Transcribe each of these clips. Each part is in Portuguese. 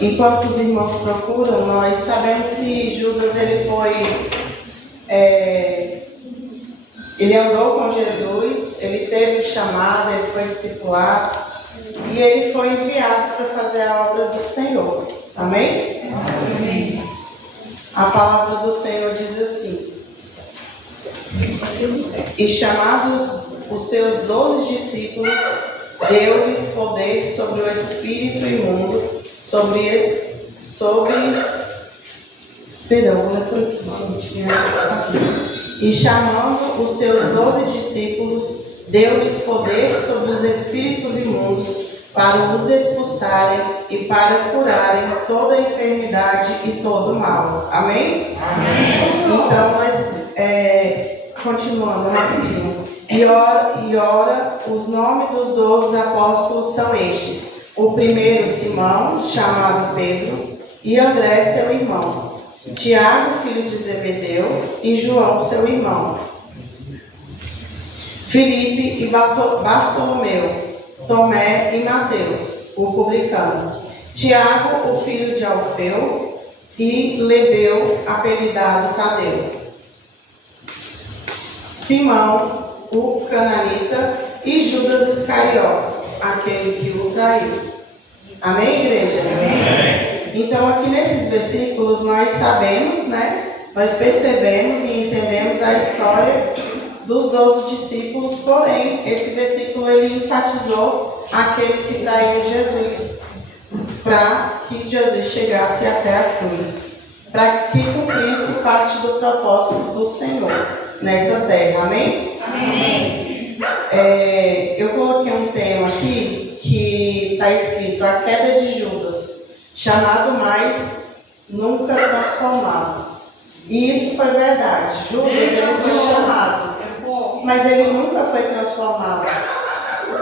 enquanto os irmãos procuram, nós sabemos que Judas ele andou com Jesus, ele teve chamado, ele foi discipulado e ele foi enviado para fazer a obra do Senhor. Amém? Amém. A palavra do Senhor diz assim: e chamados os seus 12 discípulos, deu-lhes poder sobre o espírito imundo, E chamando os seus 12 discípulos, deu-lhes poder sobre os espíritos imundos, para os expulsarem e para curarem toda enfermidade e todo mal. Amém? Amém. Então, nós, continuando rapidinho. E ora, os nomes dos 12 apóstolos são estes: o primeiro, Simão, chamado Pedro, e André, seu irmão, Tiago, filho de Zebedeu, e João, seu irmão, Filipe e Bartolomeu, Tomé e Mateus, o publicano, Tiago, o filho de Alfeu, e Lebeu, apelidado Tadeu, Simão, o cananita, e Judas Iscariotes, aquele que o traiu. Amém, igreja? Amém. Então, aqui nesses versículos nós sabemos, nós percebemos e entendemos a história dos 12 discípulos, porém, esse versículo ele enfatizou aquele que traiu Jesus, para que Jesus chegasse até a cruz, para que cumprisse parte do propósito do Senhor nessa terra. Amém? Amém. Eu coloquei um tema aqui que está escrito: a queda de Judas, chamado mais, nunca transformado. E isso foi verdade. Judas ele foi chamado, mas ele nunca foi transformado.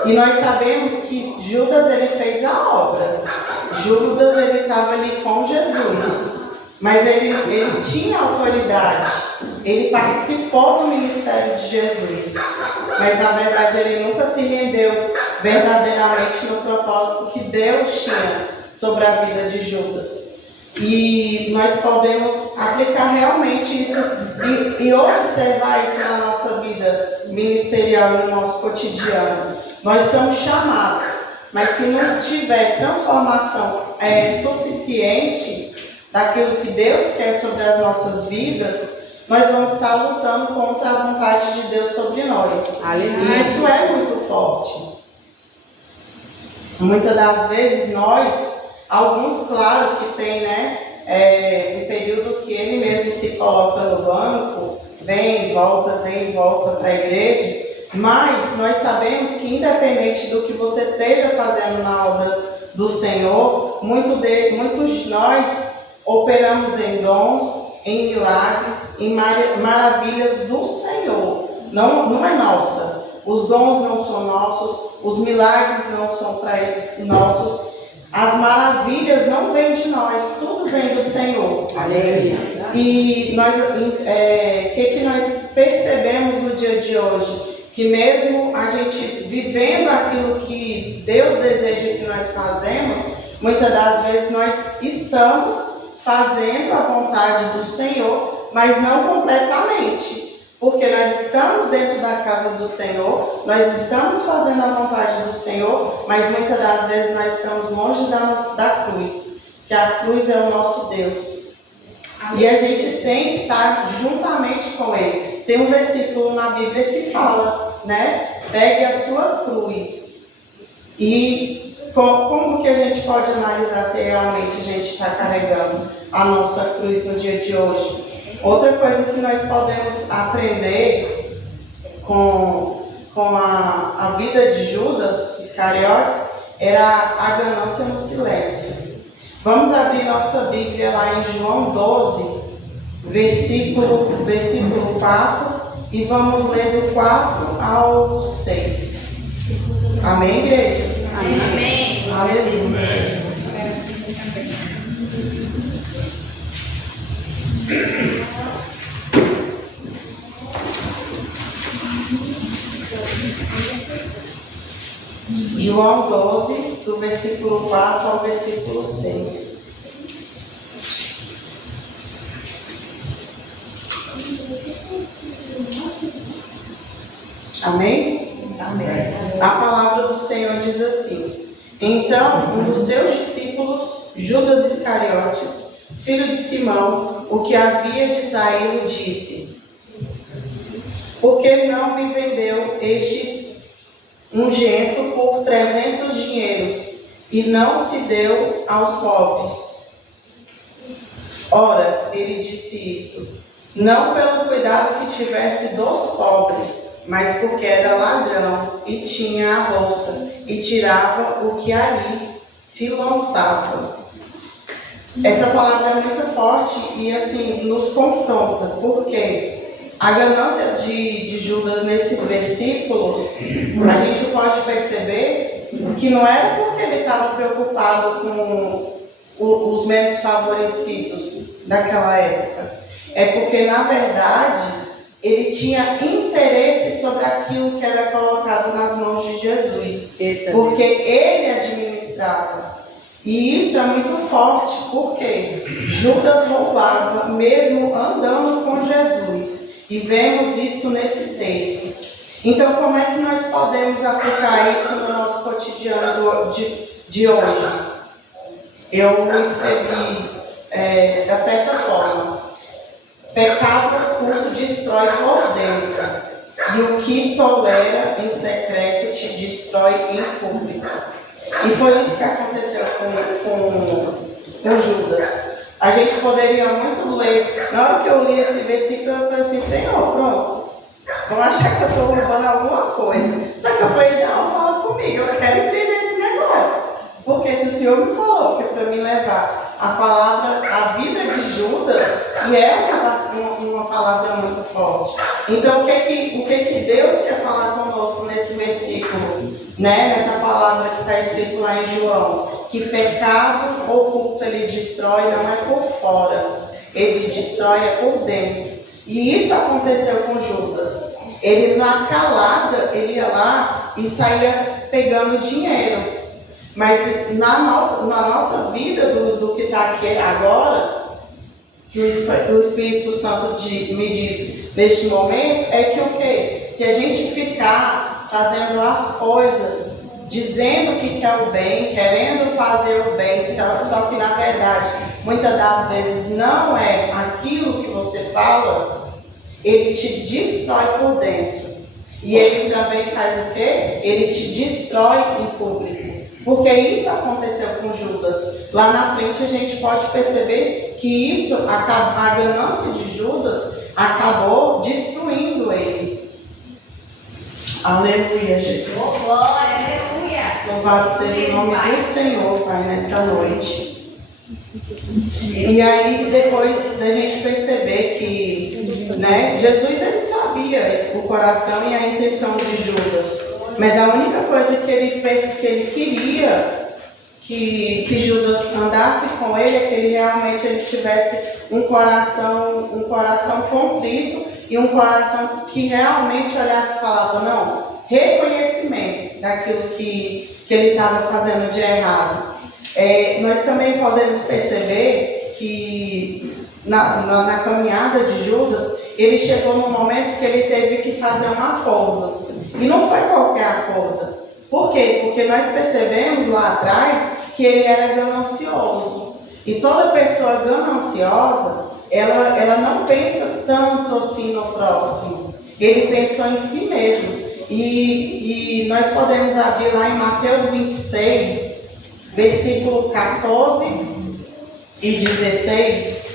E nós sabemos que Judas ele fez a obra. Judas ele estava ali com Jesus, mas ele tinha autoridade. Ele participou do ministério de Jesus, mas na verdade ele nunca se rendeu verdadeiramente no propósito que Deus tinha sobre a vida de Judas. E nós podemos aplicar realmente isso e observar isso na nossa vida ministerial e no nosso cotidiano. Nós somos chamados, mas se não tiver transformação suficiente daquilo que Deus quer sobre as nossas vidas, nós vamos estar lutando contra a vontade de Deus sobre nós. E isso é muito forte. Muitas das vezes alguns, claro que tem, um período que ele mesmo se coloca no banco, vem e volta para a igreja, mas nós sabemos que independente do que você esteja fazendo na obra do Senhor, muitos de nós operamos em dons, em milagres, em maravilhas do Senhor. Não é nossa. Os dons não são nossos, os milagres não são nossos, as maravilhas não vêm de nós, tudo vem do Senhor. Aleluia. E que nós percebemos no dia de hoje? Que mesmo a gente vivendo aquilo que Deus deseja que nós fazemos, muitas das vezes nós estamos fazendo a vontade do Senhor, mas não completamente. Porque nós estamos dentro da casa do Senhor, nós estamos fazendo a vontade do Senhor, mas muitas das vezes nós estamos longe da cruz, que a cruz é o nosso Deus. Amém. E a gente tem que estar juntamente com Ele. Tem um versículo na Bíblia que fala, pegue a sua cruz. E como que a gente pode analisar se realmente a gente está carregando a nossa cruz no dia de hoje? Outra coisa que nós podemos aprender com a vida de Judas Iscariotes era a ganância no silêncio. Vamos abrir nossa Bíblia lá em João 12, versículo 4, e vamos ler do 4 ao 6. Amém, igreja? Amém. Aleluia. João 12, do versículo 4 ao versículo 6. Amém? Amém. A palavra do Senhor diz assim: então um dos seus discípulos, Judas Iscariotes, filho de Simão, o que havia de traí-lo, disse: por que não me vendeu estes ungento por 300 dinheiros e não se deu aos pobres? Ora, ele disse isto, não pelo cuidado que tivesse dos pobres, mas porque era ladrão e tinha a bolsa e tirava o que ali se lançava. Essa palavra é muito forte e assim nos confronta, porque a ganância de Judas nesses versículos, a gente pode perceber que não era porque ele estava preocupado com os menos favorecidos daquela época. É porque, na verdade, ele tinha interesse sobre aquilo que era colocado nas mãos de Jesus. Porque ele administrava. E isso é muito forte, porque Judas roubava mesmo andando com Jesus. E vemos isso nesse texto. Então, como é que nós podemos aplicar isso no nosso cotidiano de hoje? Eu escrevi da certa forma: pecado tudo destrói por dentro, e o que tolera em secreto te destrói em público. E foi isso que aconteceu com Judas. A gente poderia muito ler, na hora que eu li esse versículo, eu falei assim: Senhor, pronto, vão achar que eu estou roubando alguma coisa. Só que eu falei: não, fala comigo, eu quero entender esse negócio. Porque se o Senhor me falou que é para me levar a palavra, a vida de Judas, e é uma palavra muito forte. Então, o que Deus quer falar conosco nesse versículo, né? Nessa palavra que está escrito lá em João? Que pecado oculto ele destrói, não é por fora, ele destrói é por dentro. E isso aconteceu com Judas. Ele, na calada, ele ia lá e saía pegando dinheiro. Mas na nossa vida, do que está aqui agora, que o Espírito Santo me diz neste momento, é que o quê? Se a gente ficar fazendo as coisas, dizendo que quer o bem, querendo fazer o bem, só que na verdade, muitas das vezes não é aquilo que você fala, ele te destrói por dentro. E ele também faz o quê? Ele te destrói em público. Porque isso aconteceu com Judas. Lá na frente a gente pode perceber que isso, a ganância de Judas, acabou destruindo ele. Aleluia, Jesus. Glória, aleluia. Louvado seja o nome do Senhor, Pai, nessa noite. E aí, depois da gente perceber que, né, Jesus ele sabia o coração e a intenção de Judas. Mas a única coisa que ele queria que Judas andasse com ele é que ele tivesse um coração contrito e um coração que realmente olhasse e falava, não, reconhecimento daquilo que ele estava fazendo de errado. Nós também podemos perceber que na caminhada de Judas, ele chegou num momento que ele teve que fazer um acordo. E não foi qualquer acordo. Por quê? Porque nós percebemos lá atrás que ele era ganancioso. E toda pessoa gananciosa, ela não pensa tanto assim no próximo. Ele pensou em si mesmo. E nós podemos abrir lá em Mateus 26, versículo 14 e 16.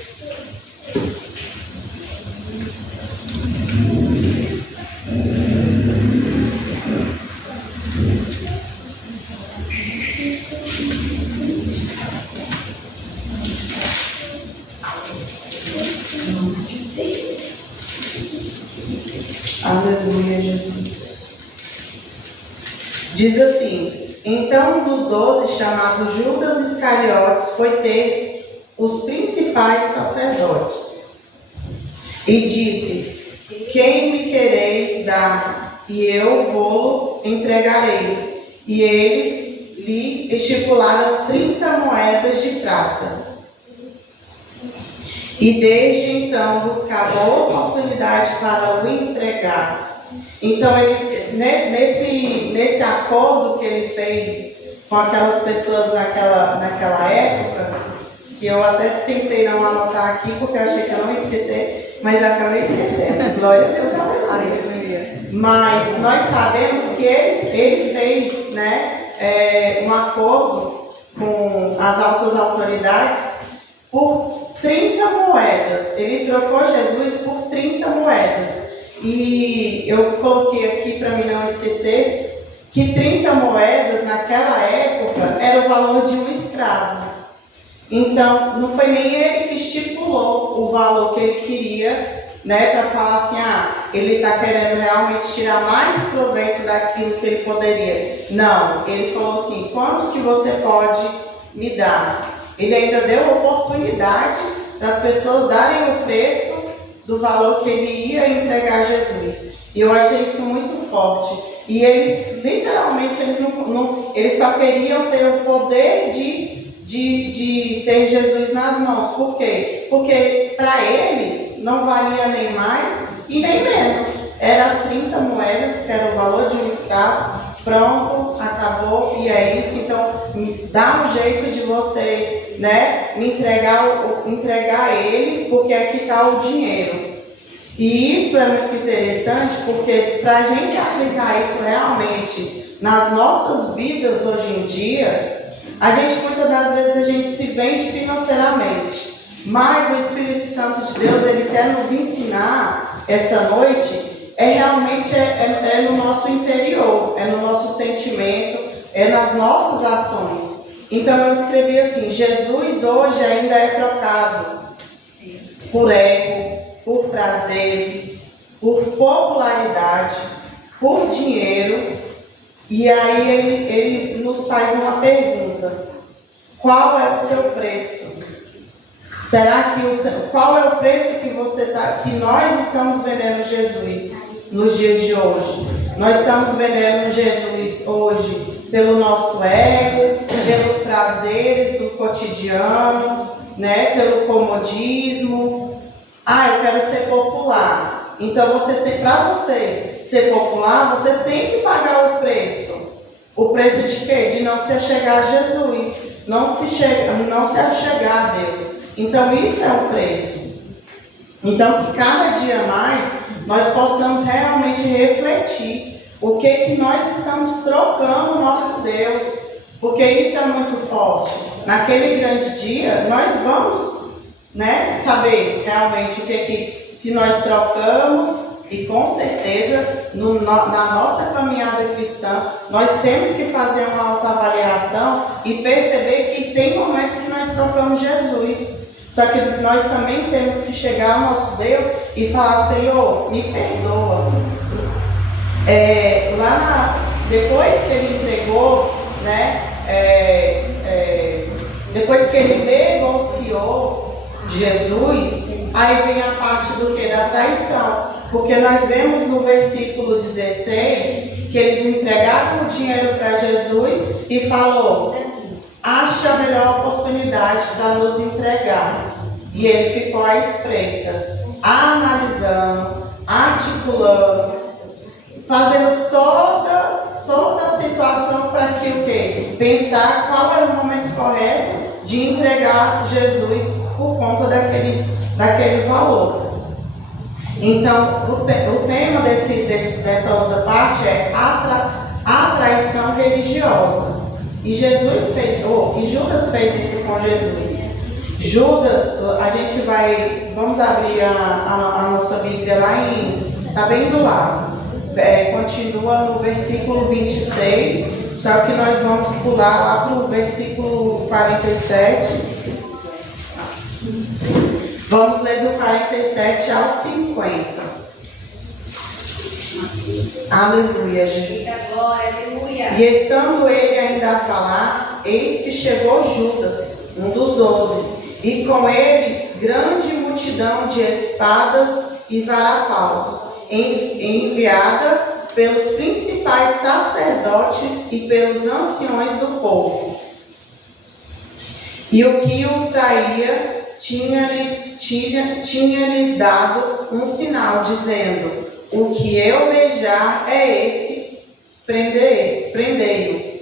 Aleluia, Jesus. Diz assim: então um dos 12, chamado Judas Iscariotes, foi ter os principais sacerdotes e disse: quem me quereis dar? E eu vou entregarei. E eles lhe estipularam 30 moedas de prata. E desde então buscava oportunidade para o entregar. Então, nesse acordo que ele fez com aquelas pessoas naquela época, que eu até tentei não anotar aqui, porque eu achei que eu não ia esquecer, mas acabei esquecendo. Glória a Deus, aleluia. Mas nós sabemos que ele fez, né, um acordo com as altas autoridades por 30 moedas. Ele trocou Jesus por 30 moedas. E eu coloquei aqui para mim não esquecer que 30 moedas naquela época era o valor de um escravo. Então, não foi nem ele que estipulou o valor que ele queria, né, para falar assim, ele está querendo realmente tirar mais proveito daquilo que ele poderia. Não, ele falou assim, quanto que você pode me dar? Ele ainda deu oportunidade para as pessoas darem o preço do valor que ele ia entregar a Jesus. E eu achei isso muito forte. E eles, literalmente, eles só queriam ter o poder de ter Jesus nas mãos. Por quê? Porque para eles não valia nem mais e nem menos. Eram as 30 moedas, que era o valor de um escravo. Pronto, acabou e é isso. Então, dá um jeito de você, né, me entregar a ele, porque aqui está o dinheiro. E isso é muito interessante, porque para a gente aplicar isso realmente nas nossas vidas hoje em dia, a gente muitas das vezes a gente se vende financeiramente, mas o Espírito Santo de Deus, ele quer nos ensinar essa noite, realmente é no nosso interior, é no nosso sentimento, é nas nossas ações. Então eu escrevi assim, Jesus hoje ainda é trocado por ego, por prazeres, por popularidade, por dinheiro. E aí ele nos faz uma pergunta: qual é o seu preço? Será que qual é o preço que nós estamos vendendo Jesus nos dias de hoje? Nós estamos vendendo Jesus hoje pelo nosso ego, pelos prazeres do cotidiano, né? Pelo comodismo. Eu quero ser popular. Então para você ser popular, você tem que pagar o preço. O preço de quê? De não se achegar a Jesus, não se achegar a Deus. Então isso é o preço. Então que cada dia mais nós possamos realmente refletir o que nós estamos trocando o nosso Deus, porque isso é muito forte. Naquele grande dia nós vamos, né, saber realmente o que se nós trocamos. E com certeza, na nossa caminhada cristã, nós temos que fazer uma autoavaliação e perceber que tem momentos que nós trocamos Jesus. Só que nós também temos que chegar ao nosso Deus e falar: Senhor, me perdoa. Depois que ele entregou, né, depois que ele negociou Jesus, aí vem a parte do que? Da traição. Porque nós vemos no versículo 16 que eles entregaram o dinheiro para Jesus e falou: acha a melhor oportunidade para nos entregar. E ele ficou à espreita, analisando, articulando, fazendo toda a situação para que o quê? Pensar qual era o momento correto de entregar Jesus por conta daquele valor. Então, o tema dessa outra parte é a traição religiosa. E Judas fez isso com Jesus. Judas, vamos abrir a nossa Bíblia lá está bem do lado. Continua no versículo 26, só que nós vamos pular lá para o versículo 47. Vamos ler do 47 ao 50. Aleluia, Jesus. Aleluia. E estando ele ainda a falar, eis que chegou Judas, um dos 12, e com ele grande multidão de espadas e varapaus, enviada pelos principais sacerdotes e pelos anciões do povo. E o que o traía tinha-lhes dado um sinal, dizendo: o que eu beijar é esse, prendei-o.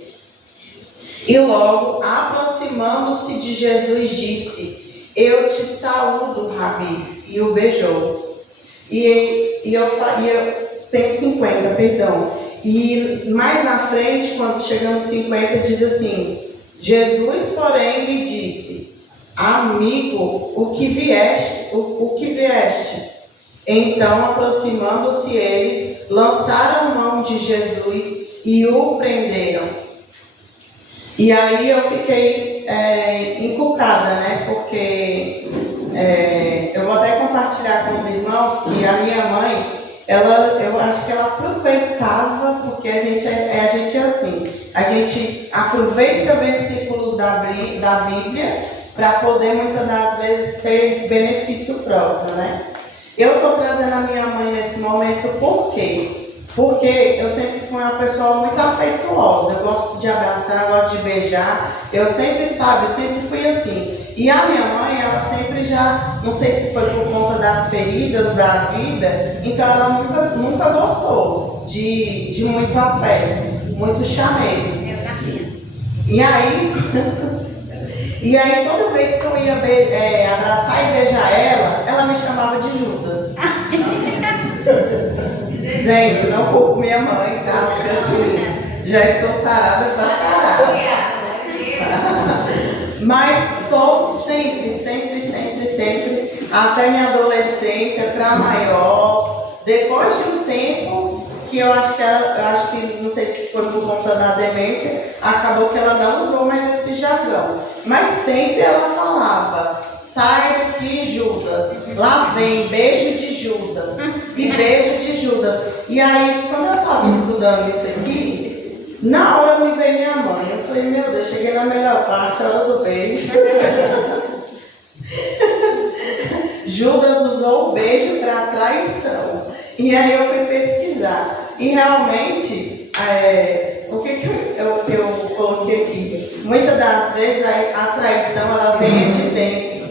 E logo, aproximando-se de Jesus, disse: eu te saúdo, Rabi, e o beijou. E eu tenho 50, perdão. E mais na frente, quando chegamos 50, diz assim: Jesus, porém, lhe disse: amigo, o que vieste? Então, aproximando-se eles, lançaram mão de Jesus e o prenderam. E aí eu fiquei encucada, né? Porque eu vou até compartilhar com os irmãos que a minha mãe, eu acho que ela aproveitava, porque a gente é assim, a gente aproveita versículos da Bíblia para poder muitas das vezes ter benefício próprio, né? Eu estou trazendo a minha mãe nesse momento por quê? Porque eu sempre fui uma pessoa muito afetuosa, eu gosto de abraçar, eu gosto de beijar, eu sempre fui assim. E a minha mãe, ela sempre já, não sei se foi por conta das feridas da vida, então ela nunca gostou de muito afeto, muito chamego. E aí toda vez que eu ia abraçar e beijar ela me chamava de Judas. Gente, não culpo minha mãe, tá? Porque assim, já estou sarada para sarar. Mas sempre, até minha adolescência, para maior, depois de um tempo que eu acho que, não sei se foi por conta da demência, acabou que ela não usou mais esse jargão. Mas sempre ela falava: sai daqui, Judas, lá vem, beijo de Judas, e beijo de Judas. E aí, quando eu estava estudando isso aqui, na hora me veio minha mãe. Eu falei: meu Deus, cheguei na melhor parte, a hora do beijo. Judas usou o beijo para traição. E aí eu fui pesquisar. E realmente, o que eu coloquei aqui? Muitas das vezes a traição ela vem de dentro.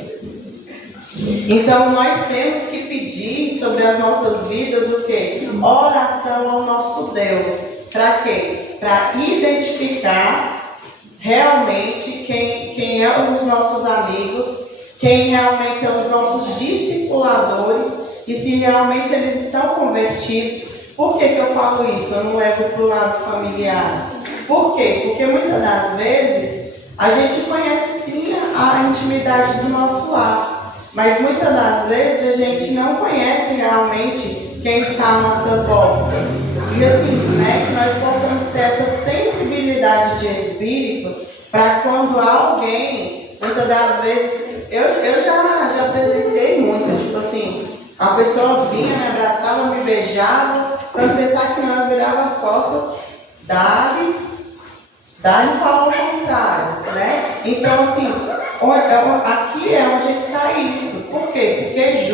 Então nós temos que pedir sobre as nossas vidas o quê? Oração ao nosso Deus. Para quê? Para identificar realmente quem é os nossos amigos, quem realmente é os nossos discipuladores e se realmente eles estão convertidos. Por que eu falo isso? Eu não levo para o lado familiar. Por quê? Porque muitas das vezes a gente conhece sim a intimidade do nosso lar, mas muitas das vezes a gente não conhece realmente quem está à nossa volta. E assim, né, que nós possamos ter essa sensibilidade de espírito para quando alguém, muitas das vezes, eu já presenciei muito, tipo assim, a pessoa vinha, me abraçava, me beijava, quando pensar que não, eu virava as costas, dá-lhe e falar o contrário, né? Então, assim, aqui é onde está isso. Por quê? Porque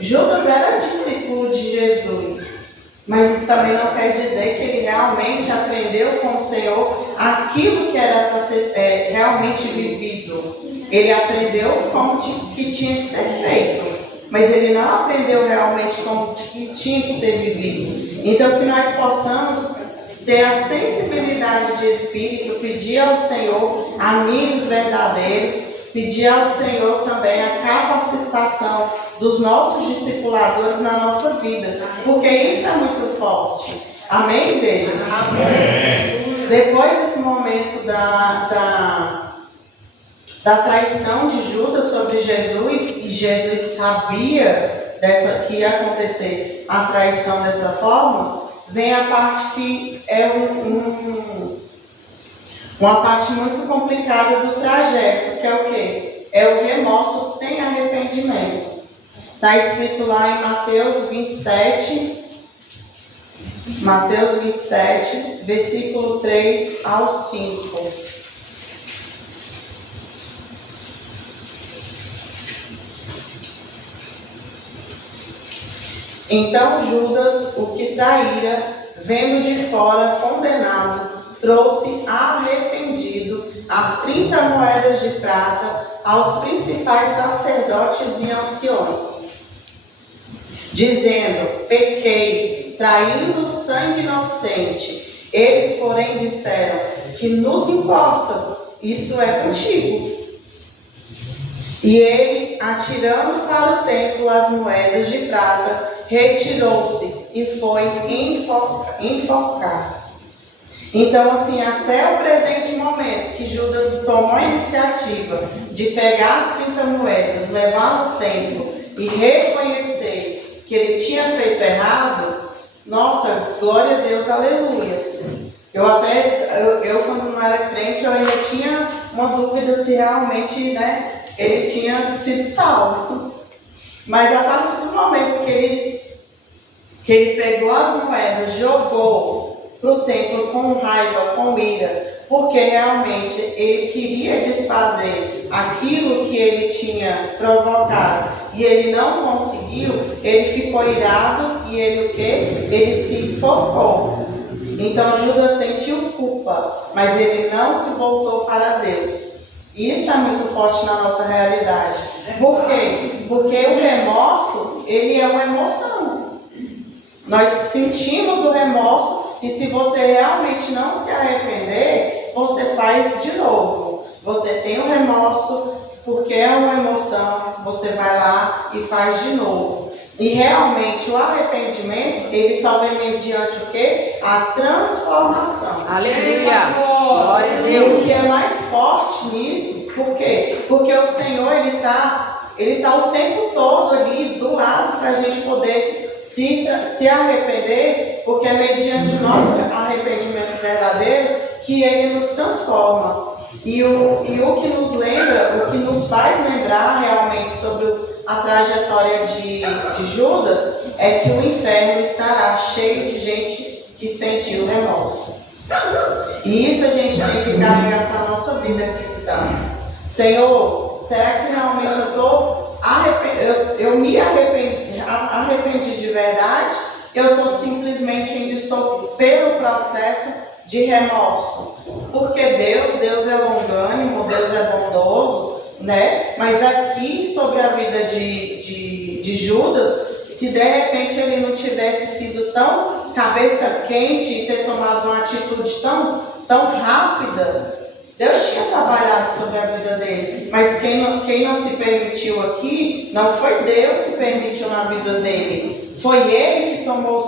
Judas era discípulo de Jesus, mas também não quer dizer que ele realmente aprendeu com o Senhor aquilo que era para ser realmente vivido. Ele aprendeu como que tinha que ser feito, mas ele não aprendeu realmente como que tinha que ser vivido. Então, que nós possamos ter a sensibilidade de espírito, pedir ao Senhor amigos verdadeiros, pedir ao Senhor também a capacitação dos nossos discipuladores na nossa vida, porque isso é muito forte. Amém, igreja? Amém. Depois desse momento da traição de Judas sobre Jesus, e Jesus sabia que ia acontecer a traição dessa forma, vem a parte que é uma parte muito complicada do trajeto, que é o quê? É o remorso sem arrependimento. Está escrito lá em Mateus 27, versículo 3 ao 5. Então Judas, o que traíra, vendo de fora condenado, trouxe arrependido as 30 moedas de prata aos principais sacerdotes e anciões. dizendo: pequei, traindo sangue inocente. Eles, porém, disseram: que nos importa, isso é contigo. E ele, atirando para o templo as moedas de prata, retirou-se e foi enforcar-se. Então, assim, até o presente momento que Judas tomou a iniciativa de pegar as 30 moedas, levar no templo e reconhecer que ele tinha feito errado, nossa, glória a Deus, aleluia. Eu quando não era crente, eu ainda tinha uma dúvida se realmente, ele tinha sido salvo. Mas a partir do momento que ele pegou as moedas, jogou para o templo com raiva, com ira, porque realmente ele queria desfazer aquilo que ele tinha provocado e ele não conseguiu, ele ficou irado e ele o quê? Ele se enforcou. Então Judas sentiu culpa, mas ele não se voltou para Deus. Isso é muito forte na nossa realidade. Por quê? Porque o remorso, ele é uma emoção. Nós sentimos o remorso e se você realmente não se arrepender, você faz de novo. Você tem o remorso porque é uma emoção, você vai lá e faz de novo. E realmente o arrependimento, ele só vem mediante o quê? A transformação. Aleluia! Glória a E Deus! o que é mais forte nisso, por quê? Porque o Senhor, ele tá o tempo todo ali do lado para a gente poder se arrepender, porque é mediante o nosso arrependimento verdadeiro que ele nos transforma. E o que nos lembra, o que nos faz lembrar realmente sobre a trajetória de Judas, é que o inferno estará cheio de gente que sentiu remorso. E isso a gente tem que carregar para a nossa vida cristã. Senhor, será que realmente eu me arrependi de verdade? Eu sou simplesmente ainda estou pelo processo de remorso. Porque Deus é longânimo, Deus é bondoso, Mas aqui sobre a vida de Judas, se de repente ele não tivesse sido tão cabeça quente e ter tomado uma atitude tão rápida, Deus tinha trabalhado sobre a vida dele. Mas quem não se permitiu aqui, não foi Deus que se permitiu na vida dele. Foi ele que tomou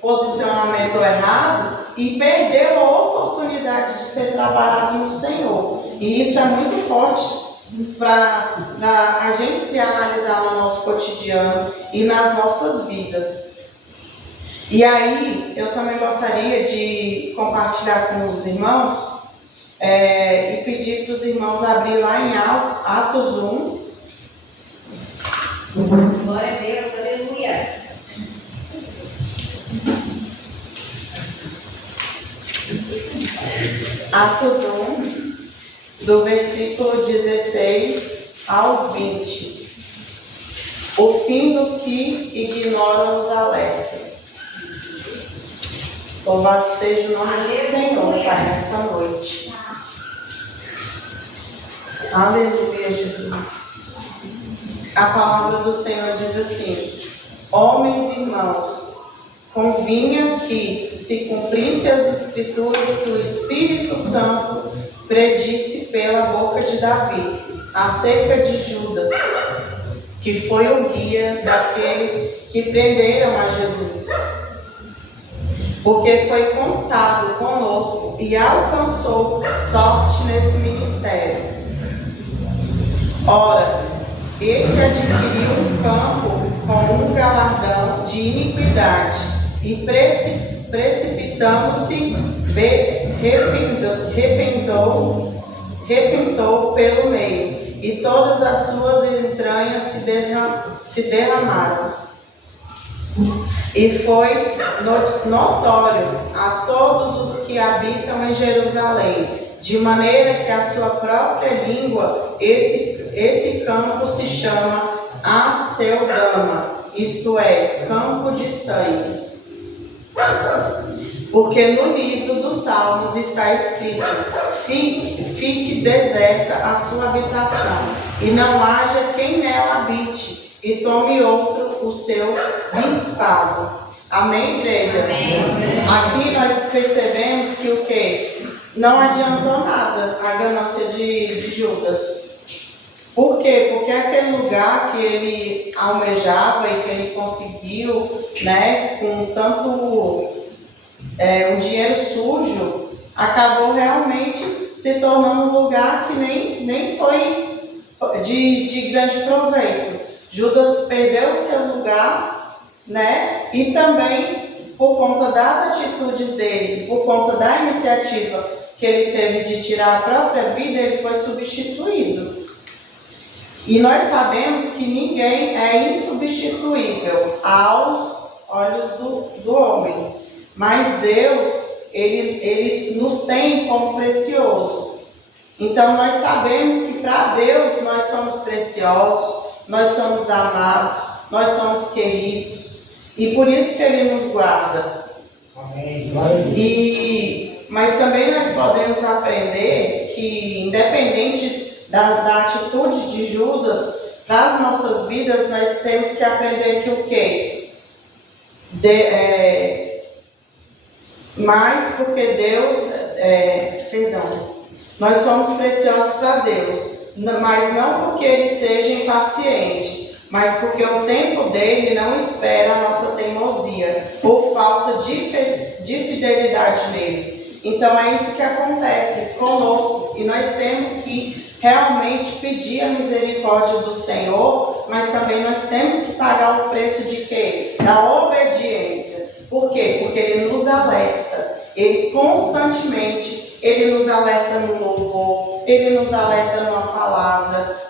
posicionamento errado e perdeu a oportunidade de ser trabalhado no Senhor. E isso é muito forte para a gente se analisar no nosso cotidiano e nas nossas vidas. E aí, eu também gostaria de compartilhar com os irmãos e pedir para os irmãos abrir lá em Atos 1. Glória a Deus, aleluia. Atos 1, do versículo 16 ao 20. O fim dos que ignoram os alertas. Louvado seja o nome do Senhor, Pai, nessa noite. Aleluia, Jesus. A palavra do Senhor diz assim: homens e irmãos, convinha que se cumprisse as escrituras que o Espírito Santo predisse pela boca de Davi, acerca de Judas, que foi o guia daqueles que prenderam a Jesus. Porque foi contado conosco e alcançou sorte nesse ministério. Ora, este adquiriu um campo com um galardão de iniquidade e precipitando-se, rebentou pelo meio, e todas as suas entranhas se derramaram. E foi notório a todos os que habitam em Jerusalém, de maneira que a sua própria língua, esse campo se chama Aceldama, isto é, campo de sangue. Porque no livro dos Salmos está escrito: fique deserta a sua habitação, e não haja quem nela habite, e tome outro o seu bispado. Amém, igreja? Amém. Aqui nós percebemos que o quê? Não adiantou nada a ganância de Judas. Por quê? Porque aquele lugar que ele almejava e que ele conseguiu, né, com tanto um dinheiro sujo, acabou realmente se tornando um lugar que nem foi de grande proveito. Judas perdeu o seu lugar, né? E também, por conta das atitudes dele, por conta da iniciativa que ele teve de tirar a própria vida, ele foi substituído. E nós sabemos que ninguém é insubstituível aos olhos do homem. Mas Deus, Ele nos tem como precioso. Então nós sabemos que para Deus nós somos preciosos, nós somos amados, nós somos queridos. E por isso que Ele nos guarda. Amém. Mas também nós podemos aprender que, independente da atitude de Judas, para as nossas vidas, nós temos que aprender que o quê? Mas porque Deus, nós somos preciosos para Deus, mas não porque Ele seja impaciente, mas porque o tempo dele não espera a nossa teimosia, ou falta de fidelidade nele. Então é isso que acontece conosco, e nós temos que realmente pedir a misericórdia do Senhor, mas também nós temos que pagar o preço de quê? Da obediência. Por quê? Porque Ele nos alerta, Ele constantemente, Ele nos alerta no louvor, Ele nos alerta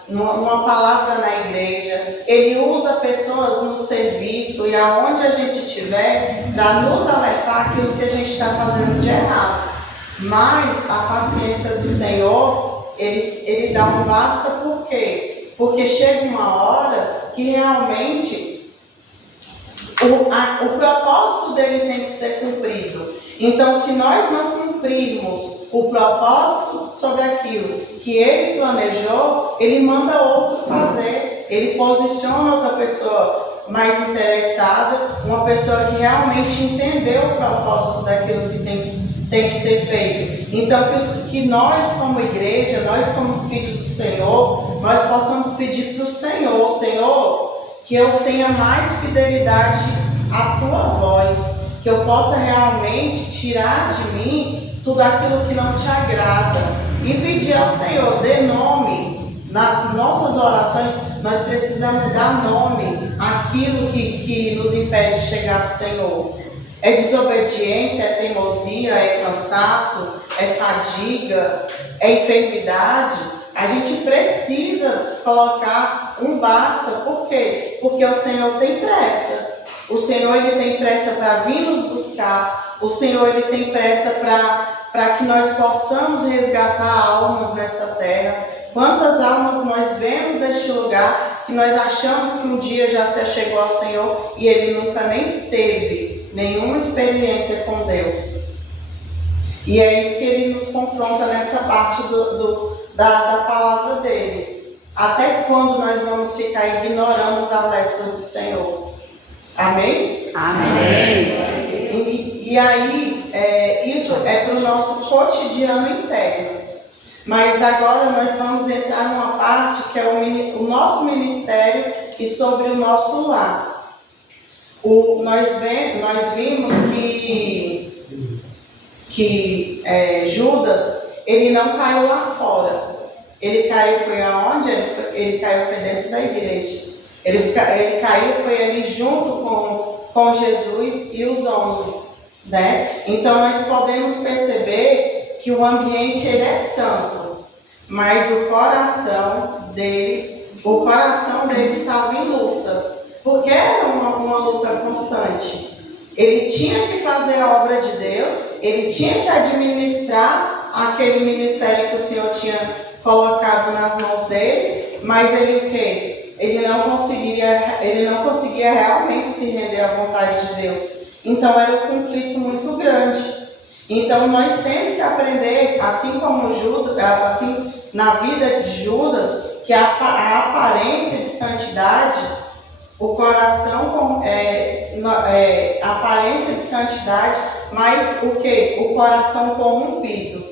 numa palavra na igreja, Ele usa pessoas no serviço e aonde a gente estiver para nos alertar aquilo que a gente está fazendo de errado. Mas a paciência do Senhor, Ele dá um basta, por quê? Porque chega uma hora que realmente o propósito dele tem que ser cumprido. Então, se nós não cumprirmos o propósito sobre aquilo que ele planejou, ele manda outro fazer, ele posiciona outra pessoa mais interessada, uma pessoa que realmente entendeu o propósito daquilo que tem que ser feito. Então, que nós como igreja, nós como filhos do Senhor, nós possamos pedir para o Senhor, que eu tenha mais fidelidade à tua voz, que eu possa realmente tirar de mim tudo aquilo que não te agrada e pedir ao Senhor, dê nome. Nas nossas orações, nós precisamos dar nome àquilo que nos impede de chegar ao Senhor. É desobediência, é teimosia, é cansaço, é fadiga, é enfermidade. A gente precisa colocar um basta. Por quê? Porque o Senhor tem pressa. O Senhor, Ele tem pressa para vir nos buscar. O Senhor, Ele tem pressa para que nós possamos resgatar almas nessa terra. Quantas almas nós vemos neste lugar que nós achamos que um dia já se achegou ao Senhor e ele nunca nem teve nenhuma experiência com Deus. E é isso que ele nos confronta nessa parte da palavra dele. Até quando nós vamos ficar ignorando os alertas do Senhor? Amém? Amém. E aí, isso é para o nosso cotidiano interno. Mas agora nós vamos entrar numa parte que é o nosso ministério e sobre o nosso lar. Nós vimos que Judas, ele não caiu lá fora. Ele caiu, foi aonde? Ele caiu, foi dentro da igreja. Ele caiu, foi ali junto com Jesus e os 11, né? Então nós podemos perceber que o ambiente ele é santo, mas o coração dele estava em luta, porque era uma luta constante. Ele tinha que fazer a obra de Deus, ele tinha que administrar aquele ministério que o Senhor tinha colocado nas mãos dele, mas ele o quê? Ele não conseguia realmente se render à vontade de Deus. Então era um conflito muito grande. Então nós temos que aprender, assim como Judas, assim na vida de Judas, que a aparência de santidade o coração aparência de santidade, mas o que? O coração corrompido.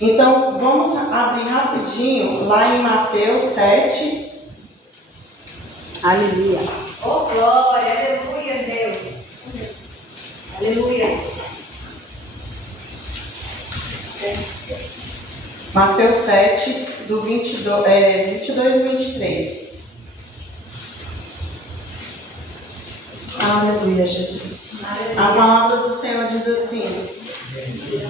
Então, vamos abrir rapidinho lá em Mateus 7. Aleluia. Oh, glória, aleluia, Deus. Aleluia. Mateus 7, do 22 e 23. Aleluia, Jesus. A palavra do Senhor diz assim: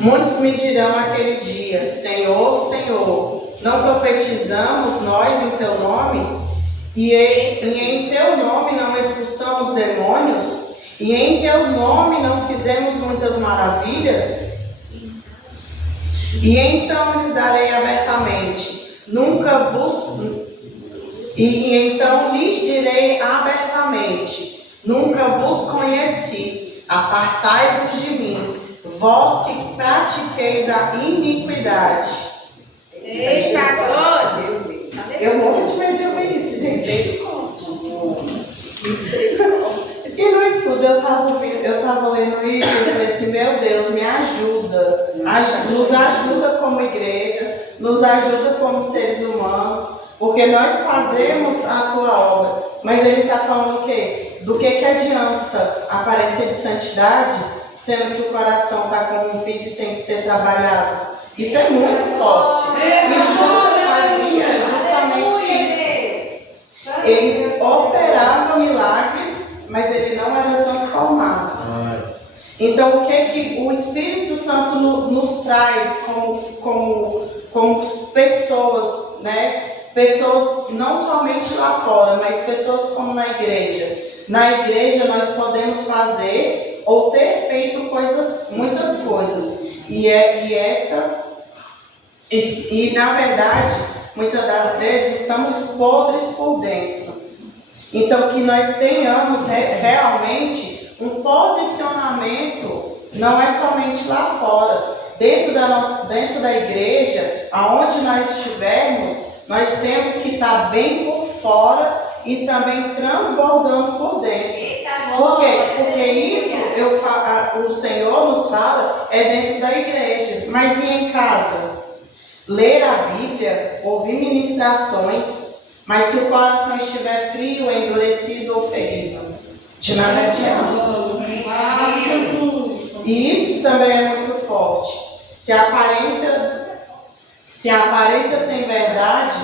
muitos me dirão naquele dia: Senhor, Senhor, não profetizamos nós em teu nome? E em teu nome não expulsamos demônios? E em teu nome não fizemos muitas maravilhas? E então lhes darei abertamente: E então lhes direi abertamente: nunca vos conheci, apartai-vos de mim, vós que pratiqueis a iniquidade. Eita, glória. Eu morro de medo de ouvir isso, gente. E no estudo eu estava lendo isso e eu falei assim: meu Deus, me ajuda. Nos ajuda como igreja, nos ajuda como seres humanos, porque nós fazemos a tua obra. Mas ele está falando o quê? Do que adianta a aparência de santidade, sendo que o coração está corrompido e tem que ser trabalhado? Isso é muito forte. E Judas fazia justamente isso. Ele operava milagres, mas ele não era transformado. Então, o que o Espírito Santo nos traz como pessoas, né? Pessoas não somente lá fora, mas pessoas como na igreja. Na igreja nós podemos fazer ou ter feito muitas coisas. E na verdade, muitas das vezes estamos podres por dentro. Então, que nós tenhamos realmente um posicionamento, não é somente lá fora. Dentro da igreja, aonde nós estivermos, nós temos que estar bem por fora e também transbordando por dentro. Por quê? Porque isso o Senhor nos fala é dentro da igreja. Mas e em casa? Ler a Bíblia, ouvir ministrações, mas se o coração estiver frio, endurecido ou ferido, de nada adianta. E isso também é muito forte. Se a aparência sem verdade,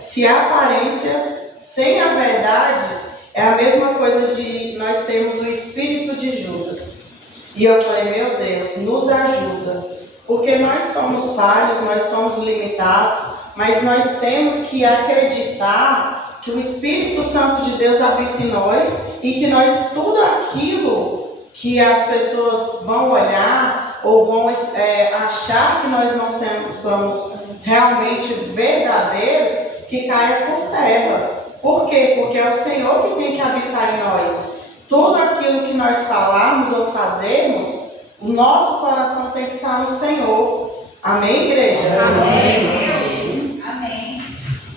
se a aparência sem a verdade, é a mesma coisa de nós termos o espírito de Judas. E eu falei: meu Deus, nos ajuda. Porque nós somos falhos, nós somos limitados, mas nós temos que acreditar que o Espírito Santo de Deus habita em nós e que tudo aquilo que as pessoas vão olhar ou vão achar que nós não somos realmente verdadeiros, que caia por terra. Por quê? Porque é o Senhor que tem que habitar em nós. Tudo aquilo que nós falarmos ou fazermos, o nosso coração tem que estar no Senhor. Amém, igreja? Amém. Amém.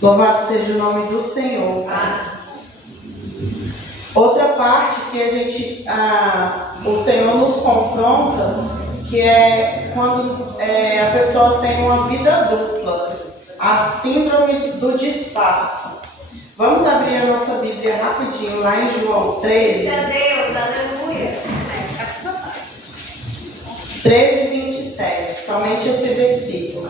Louvado seja o nome do Senhor. Outra parte que o Senhor nos confronta, que é quando a pessoa tem uma vida dupla, a síndrome do disfarce. Vamos abrir a nossa Bíblia rapidinho lá em João 13. Deus, aleluia. 13 e 27, somente esse versículo.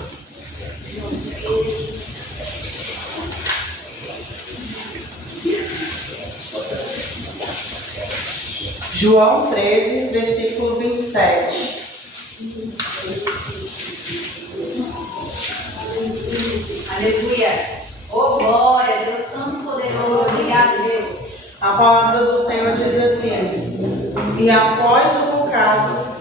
João 13, versículo 27. Aleluia. Oh, glória, Deus Santo Poderoso. Obrigado, Deus. A palavra do Senhor diz assim: E após o bocado,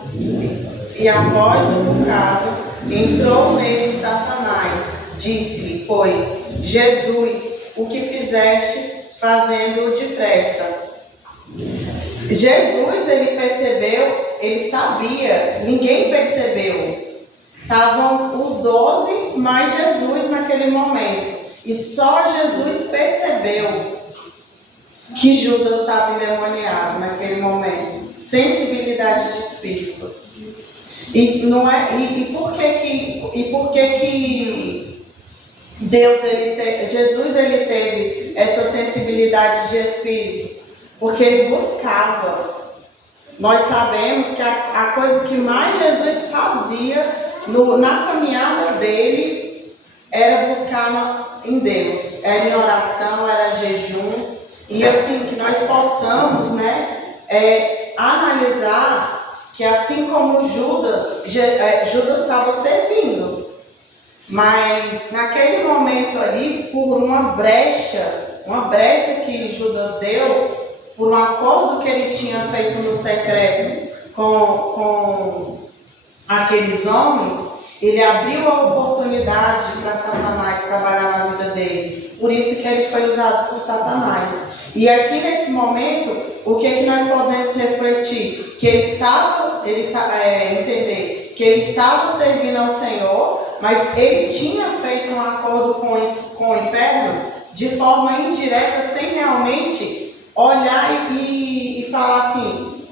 entrou nele Satanás. Disse-lhe, pois, Jesus, o que fizeste, fazendo-o depressa. Jesus, ele percebeu, ele sabia, ninguém percebeu. Estavam os 12 mais Jesus naquele momento. E só Jesus percebeu que Judas estava endemoniado naquele momento? Sensibilidade de espírito. E não é, e por que que Jesus ele teve essa sensibilidade de espírito? Porque ele buscava. Nós sabemos que a coisa que mais Jesus fazia na caminhada dele era buscar em Deus, era em oração, era jejum, e assim que nós possamos, analisar que assim como Judas estava servindo, mas naquele momento ali, por uma brecha que Judas deu, por um acordo que ele tinha feito no secreto com aqueles homens, ele abriu a oportunidade para Satanás trabalhar na vida dele. Por isso que ele foi usado por Satanás. E aqui nesse momento, o que é que nós podemos refletir? Que ele estava servindo ao Senhor, mas ele tinha feito um acordo com o inferno de forma indireta, sem realmente olhar e falar assim,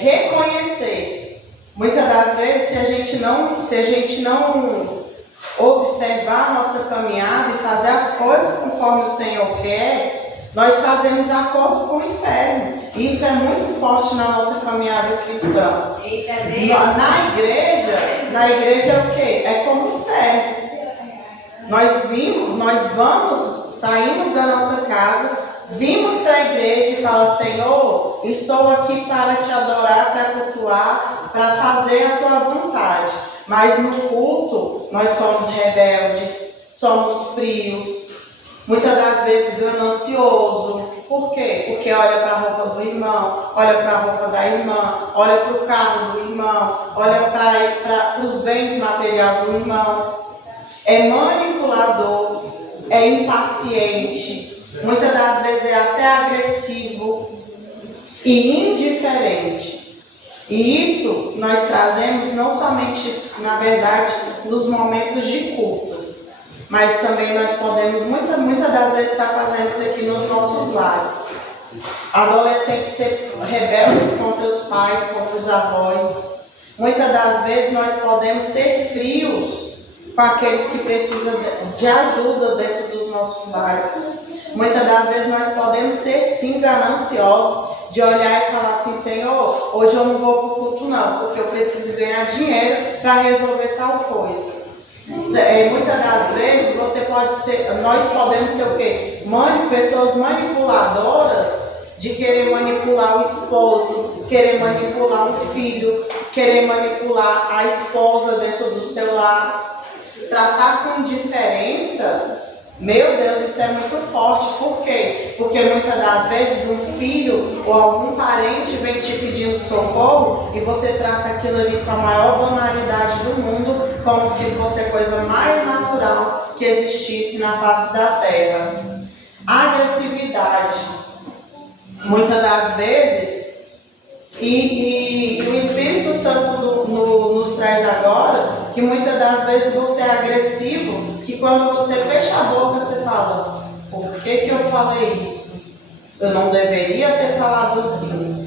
reconhecer. Muitas das vezes, se a gente não observar a nossa caminhada e fazer as coisas conforme o Senhor quer, nós fazemos acordo com o inferno. Isso é muito forte na nossa caminhada cristã. Na igreja é o quê? É como servo. Saímos da nossa casa, vimos para a igreja e falamos: Senhor, estou aqui para te adorar, para cultuar, para fazer a tua vontade. Mas no culto, nós somos rebeldes, somos frios, muitas das vezes ganancioso. Por quê? Porque olha para a roupa do irmão, olha para a roupa da irmã, olha para o carro do irmão, olha para os bens materiais do irmão. É manipulador, é impaciente, muitas das vezes é até agressivo e indiferente. E isso nós trazemos não somente, na verdade, nos momentos de culto, mas também nós podemos, muitas das vezes, estar fazendo isso aqui nos nossos lares. Adolescentes ser rebeldes contra os pais, contra os avós. Muitas das vezes nós podemos ser frios com aqueles que precisam de ajuda dentro dos nossos lares. Muitas das vezes nós podemos ser sim gananciosos, de olhar e falar assim: Senhor, hoje eu não vou para o culto não, porque eu preciso ganhar dinheiro para resolver tal coisa. Muitas das vezes nós podemos ser o quê? Pessoas manipuladoras, de querer manipular o esposo, querer manipular um filho, querer manipular a esposa dentro do seu lar. Tratar com indiferença, meu Deus, isso é muito forte. Por quê? Porque muitas das vezes um filho ou algum parente vem te pedindo socorro e você trata aquilo ali com a maior banalidade do mundo, como se fosse a coisa mais natural que existisse na face da terra. Agressividade. Muitas das vezes, e o Espírito Santo nos traz agora, que muitas das vezes você é agressivo, que quando você fecha a boca, você fala: por que eu falei isso? Eu não deveria ter falado assim.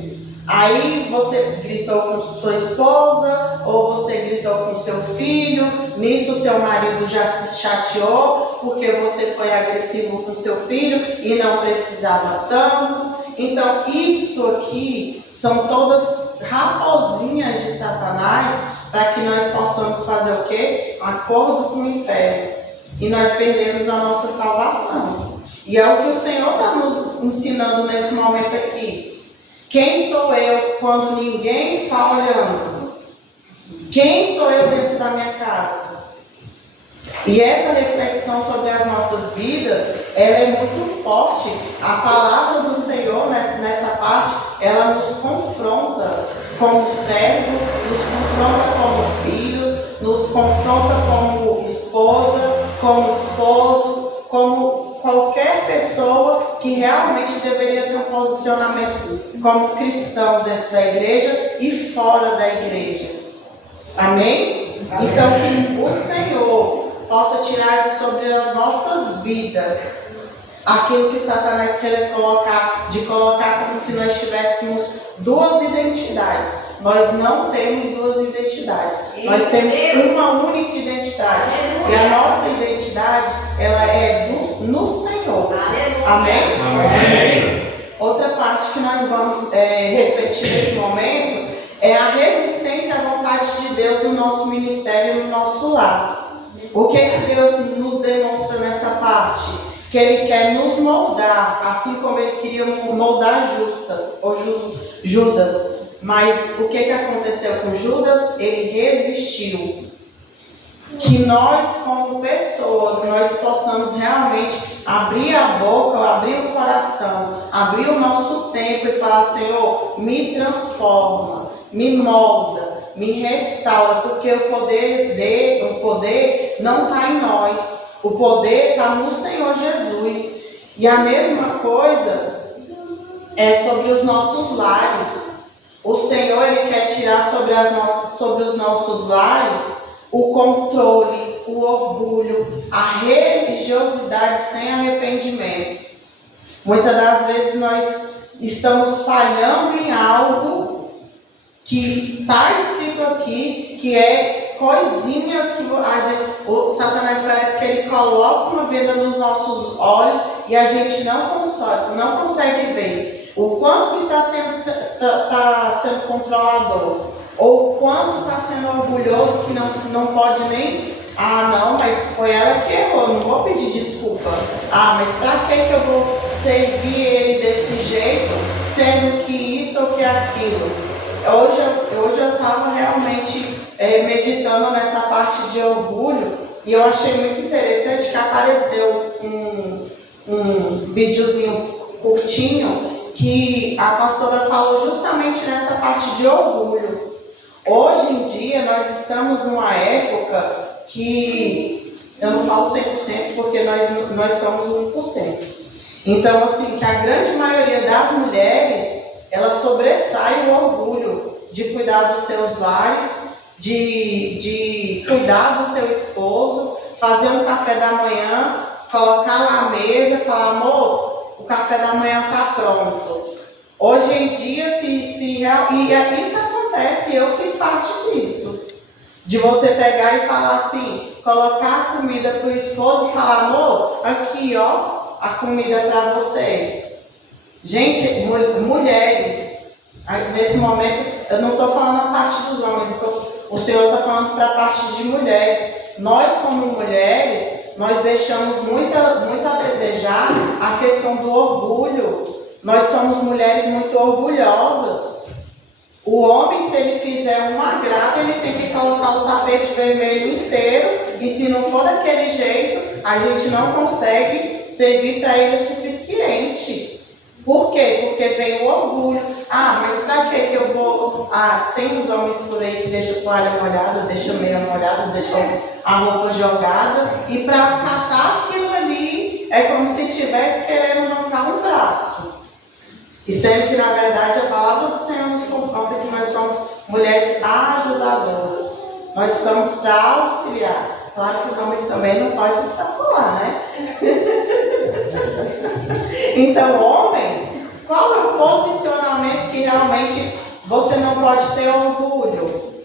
Aí você gritou com sua esposa, ou você gritou com seu filho, nisso seu marido já se chateou, porque você foi agressivo com seu filho e não precisava tanto. Então isso aqui são todas raposinhas de Satanás, para que nós possamos fazer o quê? Acordo com o inferno. E nós perdemos a nossa salvação. E é o que o Senhor está nos ensinando nesse momento aqui. Quem sou eu quando ninguém está olhando? Quem sou eu dentro da minha casa? E essa reflexão sobre as nossas vidas, ela é muito forte. A palavra do Senhor nessa parte, ela nos confronta como servo, nos confronta como filhos, nos confronta como esposa, como esposo, como qualquer pessoa que realmente deveria ter um posicionamento como cristão dentro da igreja e fora da igreja. Amém? Então que o Senhor possa tirar sobre as nossas vidas aquilo que Satanás quer colocar, de colocar como se nós tivéssemos duas identidades. Nós não temos duas identidades. Nós temos uma única identidade. E a nossa identidade, ela é no Senhor. Amém? Amém. Outra parte que nós vamos refletir nesse momento é a resistência à vontade de Deus no nosso ministério e no nosso lar. O que Deus nos demonstra nessa parte? Que Ele quer nos moldar, assim como Ele queria moldar Judas. Mas o que aconteceu com Judas? Ele resistiu. Que nós, como pessoas, nós possamos realmente abrir a boca, abrir o coração, abrir o nosso tempo e falar: Senhor, me transforma, me molda, me restaura, porque o poder não está em nós, o poder está no Senhor Jesus. E a mesma coisa é sobre os nossos lares. O Senhor, Ele quer tirar sobre os nossos lares o controle, o orgulho, a religiosidade sem arrependimento. Muitas das vezes nós estamos falhando em algo que está escrito aqui, que é coisinhas que o Satanás parece que ele coloca uma venda nos nossos olhos e a gente não consegue ver o quanto que está sendo controlador, ou o quanto está sendo orgulhoso, que não pode nem... não, mas foi ela que errou, não vou pedir desculpa. Mas para que eu vou servir ele desse jeito, sendo que isso ou que aquilo? Hoje eu estava realmente meditando nessa parte de orgulho, e eu achei muito interessante que apareceu um videozinho curtinho, que a pastora falou justamente nessa parte de orgulho. Hoje em dia nós estamos numa época que, eu não falo 100% porque nós somos 1%. Então, assim, que a grande maioria das mulheres, ela sobressai o orgulho de cuidar dos seus lares, de cuidar do seu esposo, fazer um café da manhã, colocar lá na mesa, falar: amor, o café da manhã está pronto. Hoje em dia, e isso acontece, eu fiz parte disso. De você pegar e falar assim, colocar a comida para o esposo e falar: amor, aqui ó, a comida para você. Gente, mulheres, nesse momento, eu não estou falando a parte dos homens, o Senhor está falando para a parte de mulheres. Nós, como mulheres, nós deixamos muito a desejar a questão do orgulho. Nós somos mulheres muito orgulhosas. O homem, se ele fizer um agrado, ele tem que colocar o tapete vermelho inteiro, e se não for daquele jeito, a gente não consegue servir para ele o suficiente. Por quê? Porque vem o orgulho. Mas para que eu vou... tem uns homens por aí que deixam a toalha molhada, deixam meia molhada, deixam a roupa jogada, e para catar aquilo ali, é como se estivesse querendo arrancar um braço. E sendo que, na verdade, a palavra do Senhor nos confronta que nós somos mulheres ajudadoras. Nós estamos para auxiliar. Claro que os homens também não podem extrapolar, né? Então, homens, qual é o posicionamento que realmente você não pode ter orgulho?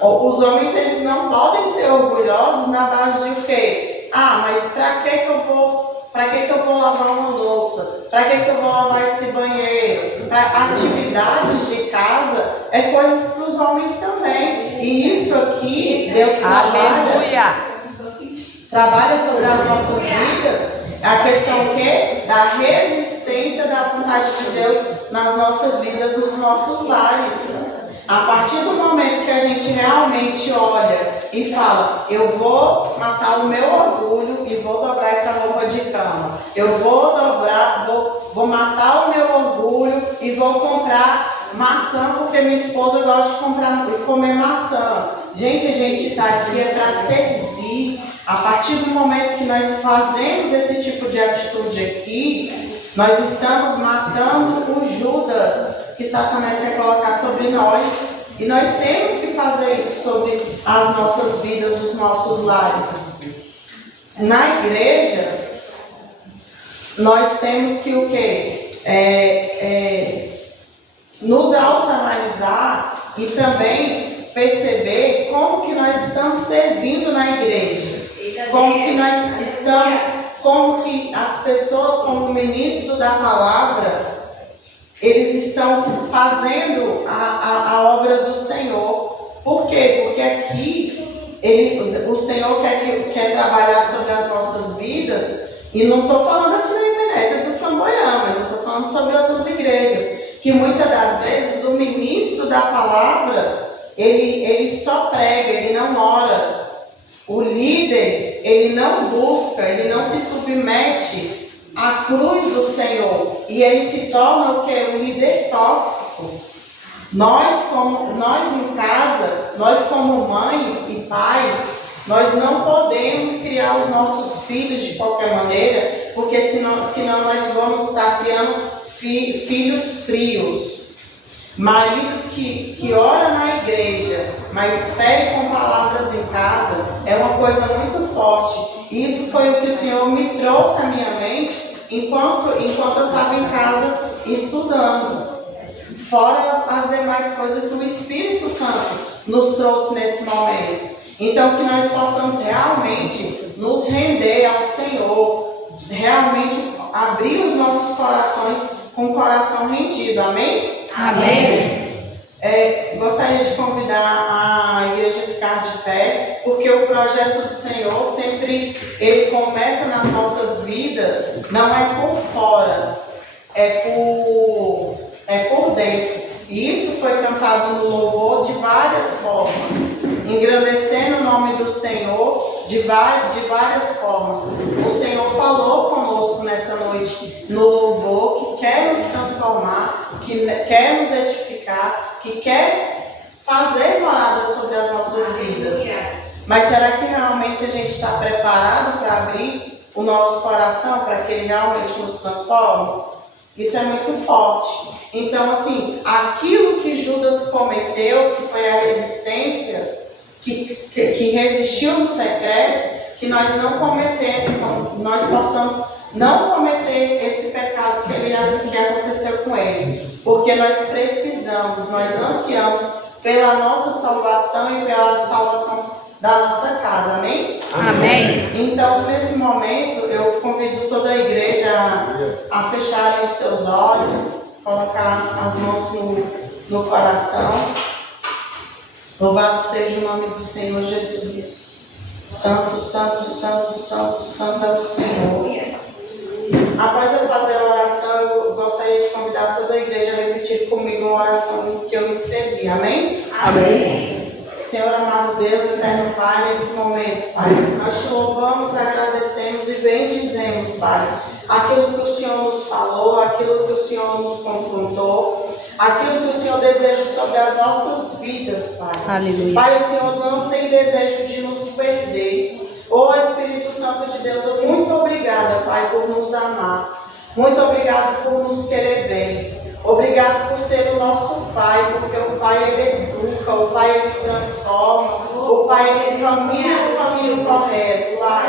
Os homens, eles não podem ser orgulhosos na base de quê? Mas para que eu vou lavar uma louça? Para que eu vou lavar esse banheiro? Para atividades de casa, é coisas para os homens também. E isso aqui, Deus trabalha sobre as nossas vidas. A questão o quê? Da resistência da vontade de Deus nas nossas vidas, nos nossos lares. A partir do momento que a gente realmente olha e fala: eu vou matar o meu orgulho e vou dobrar essa roupa de cama. Eu vou matar o meu orgulho e vou comprar maçã, porque minha esposa gosta de comer maçã. Gente, a gente está aqui para servir. A partir do momento que nós fazemos esse tipo de atitude aqui, nós estamos matando o Judas que Satanás quer colocar sobre nós. E nós temos que fazer isso sobre as nossas vidas, os nossos lares. Na igreja, nós temos que o quê? Nos autoanalisar e também perceber como que nós estamos servindo na igreja. Como que nós estamos, como que as pessoas, como ministro da palavra, eles estão fazendo a obra do Senhor. Por quê? Porque aqui o Senhor quer trabalhar sobre as nossas vidas. E não estou falando aqui na Imenez, do Flamboyant, mas eu estou falando sobre outras igrejas. Que muitas das vezes o ministro da palavra, ele só prega, ele não ora. O líder, ele não busca, ele não se submete à cruz do Senhor. E ele se torna o quê? Um líder tóxico. Nós em casa, nós como mães e pais, nós não podemos criar os nossos filhos de qualquer maneira, porque senão nós vamos estar criando filhos frios. Maridos que oram na igreja, mas ferem com palavras em casa, é uma coisa muito forte. E isso foi o que o Senhor me trouxe à minha mente enquanto eu estava em casa estudando. Fora as demais coisas que o Espírito Santo nos trouxe nesse momento. Então, que nós possamos realmente nos render ao Senhor, realmente abrir os nossos corações com o coração rendido. Amém? Amém. Gostaria de convidar a igreja a ficar de pé, porque o projeto do Senhor sempre ele começa nas nossas vidas, não é por fora, é por dentro. E isso foi cantado no louvor de várias formas, engrandecendo o nome do Senhor de várias formas. O Senhor falou conosco nessa noite no louvor, que quer nos transformar, que quer nos edificar, que quer fazer morada sobre as nossas vidas. Mas será que realmente a gente está preparado para abrir o nosso coração para que Ele realmente nos transforme? Isso é muito forte. Então, assim, aquilo que Judas cometeu, que foi a resistência, que resistiu no secreto, que nós não cometemos, nós possamos não cometer esse pecado que aconteceu com ele. Porque nós precisamos, nós ansiamos pela nossa salvação e pela salvação da nossa casa. Amém? Amém. Então, nesse momento, eu convido toda a igreja a fecharem os seus olhos, colocar as mãos no coração. Louvado seja o nome do Senhor Jesus. Santo, santo, santo, santo, santo é o Senhor. Após eu fazer a oração, eu gostaria de convidar toda a igreja a repetir comigo uma oração que eu escrevi. Amém? Amém. Senhor amado Deus, eterno Pai, nesse momento, Pai, nós te louvamos, agradecemos e bendizemos, Pai, aquilo que o Senhor nos falou, aquilo que o Senhor nos confrontou, aquilo que o Senhor deseja sobre as nossas vidas, Pai. Aleluia. Pai, o Senhor não tem desejo de nos perder. Ó Espírito Santo de Deus, muito obrigada, Pai, por nos amar. Muito obrigado por nos querer bem. Obrigado por ser o nosso Pai, porque o Pai Ele educa, o Pai Ele transforma, o Pai Ele caminha no caminho correto, Pai.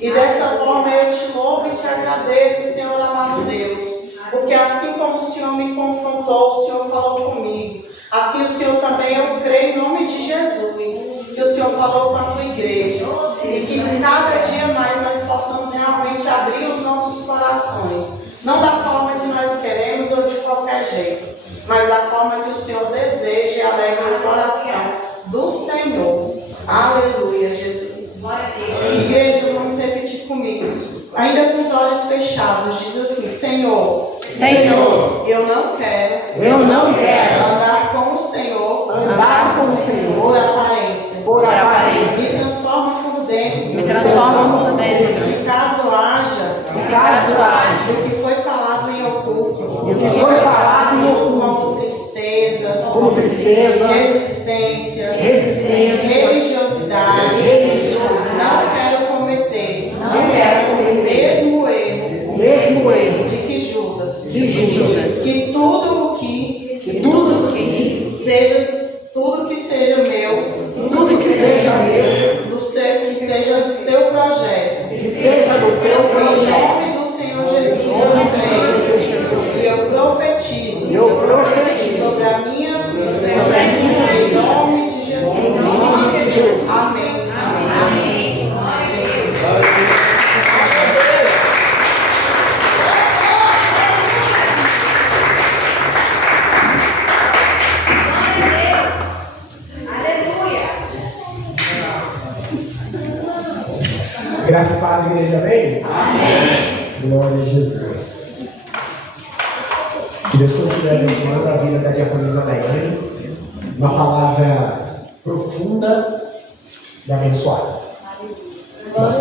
E dessa forma eu te louvo e te agradeço, Senhor amado Deus, porque assim como o Senhor me confrontou, o Senhor falou comigo. Assim o Senhor também, eu creio em nome de Jesus, que o Senhor falou com a tua igreja. E que cada dia mais nós possamos realmente abrir os nossos corações. Não da forma que nós queremos ou de qualquer jeito, mas da forma que o Senhor deseja e alegra o coração do Senhor. Aleluia, Jesus. Igreja, vamos repetir comigo. Ainda com os olhos fechados, diz assim: Senhor, Senhor, eu não quero andar com o Senhor por aparência. Me transforma por dentro. Se caso haja do que foi falado em oculto, como tristeza, resistência, religiosidade, não quero cometer o mesmo erro de que Judas, que tudo que seja meu, que seja do teu projeto, em nome do Senhor Jesus. Graça e paz, igreja, amém? Amém. Glória a Jesus. Que Deus continue abençoando a vida da diaconisa Daiane. Uma palavra profunda e abençoada. Nós